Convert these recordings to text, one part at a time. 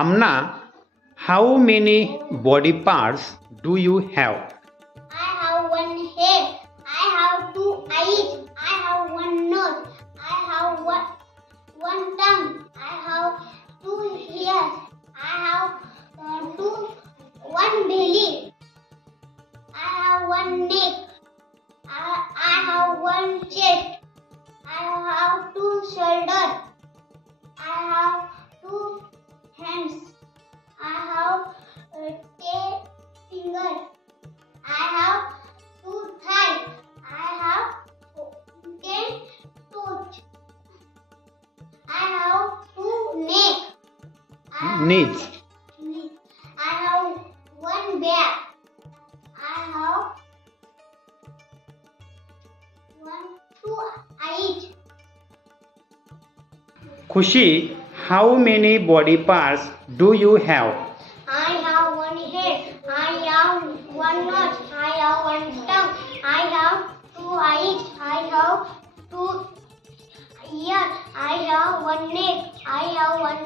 Amna, how many body parts do you have? I have one head. I have two eyes. I have one nose. I have one tongue. I have two ears. I have one belly. I have one neck. I have one chest. I have two shoulders. I have two hands. I have 10 fingers. I have two thighs. I have 10 toes. I have two necks. Knees. I have one back. I have two eyes. Khushi, how many body parts do you have? I have one head. I have one nose. I have one tongue. I have two eyes. I have two ears. I have one neck. I have one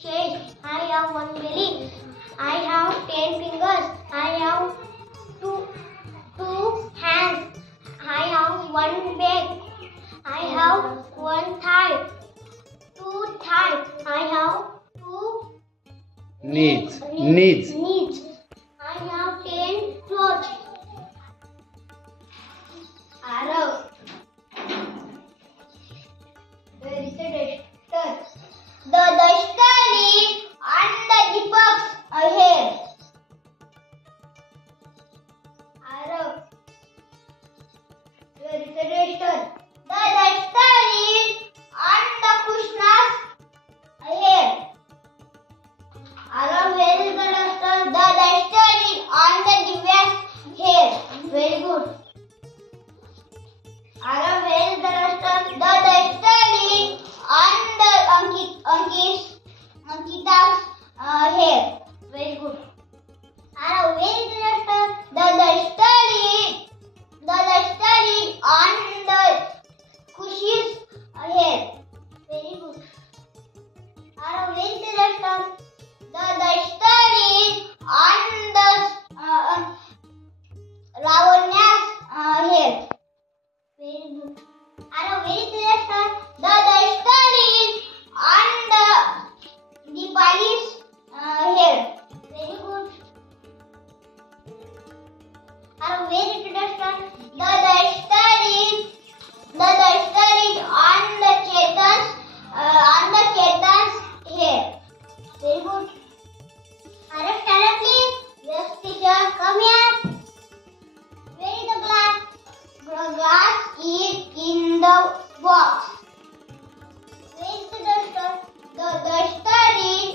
chest. I have one belly. I have 10 fingers. I have two hands. I have one back. I have one thigh. Two thighs. I have two Knees. I have 10 toes. Arav. Where is the duster? The duster is under the box ahead. Arav. Where is the duster? The duster is under Krishna's ahead. Arav, where is the duster? The duster is under the Divya's head. Very good. Arav, where is the duster? The duster is under Ankita's head. Very good. Arav, where is the duster? The duster is under Khushi's head. Very good. Arav, where is the duster? The duster is under Ravanya's head. Very good. Arav, where is the duster? The duster is under Deepali's head. Very good. Arav, where is the duster? The duster is under Chetan's head. Very good. Arav, stand up please. Yes, teacher. Come here. Where is the glass? The glass is in the box. Where is the duster? The duster is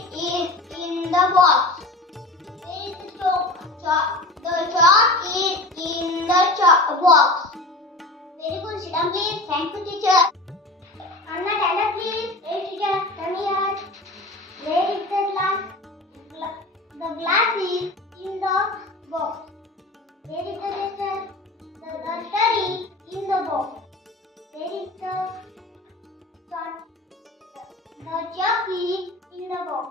in the box. Where is the chalk? The chalk is in the box. Very good. Sit down please. Thank you, teacher. Anna, stand up please. Hey, teacher. Come here. Where is the glass? The glass is in the box. Where is the duster? The duster is in the box. Where is the chalk? The chalk is in the box.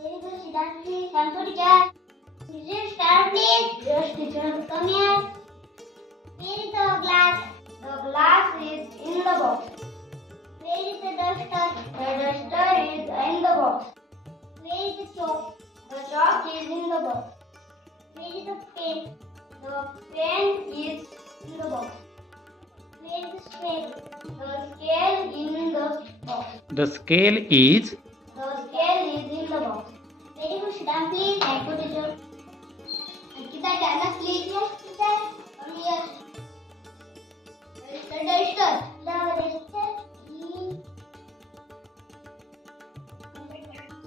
Very good. Sit down please. Thank you, teacher. Teacher, stand please. Yes, teacher. Come here. Where is the glass? The glass is in the box. Where is the duster? The duster is in the box. Where is the chalk? The chalk is in the box. Where is the pen? The pen is in the box. Where is the scale? The scale in the box. The scale is. The scale is in the box. Very good. Sit down please. Thank you, teacher. Ankita, stand up please. Yes, teacher. Come here. Where is the duster? The duster is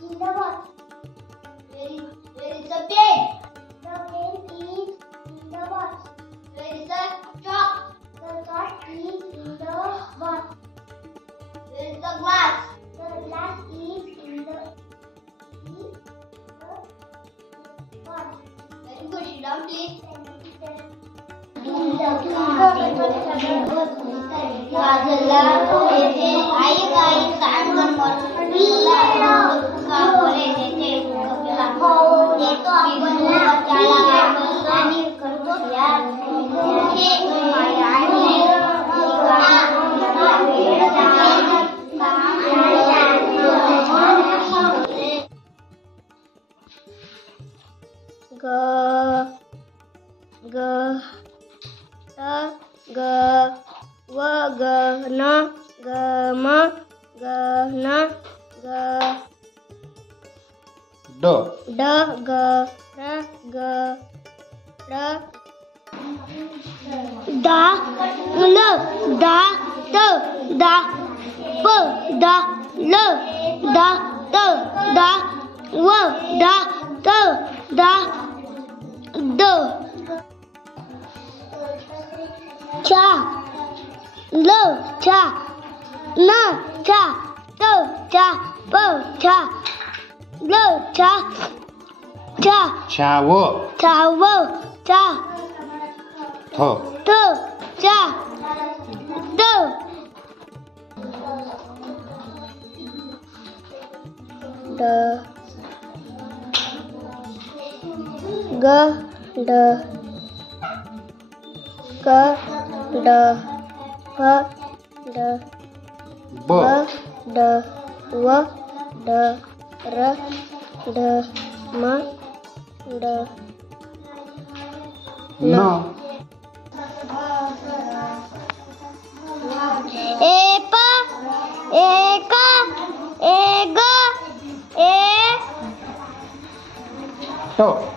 in the box. Where is the pen? The pen is in the box. Where is the chalk? The chalk is in the box. Where is the glass? The glass is in the box. Very good. Sit down please. आई गाई सांगून मोठी ग ट ग व ग न ग म ग न ग ड ड ग र ग र दा ल दा त दा प दा ल दा त दा व दा त दा द चा ल चा न चा त चा प चा ल चा चा छाव चा व चा थ त चा द ड ग ड क ड फ ड ब ब ड व ड र ड म ड न ए प ए क ए ग ए ट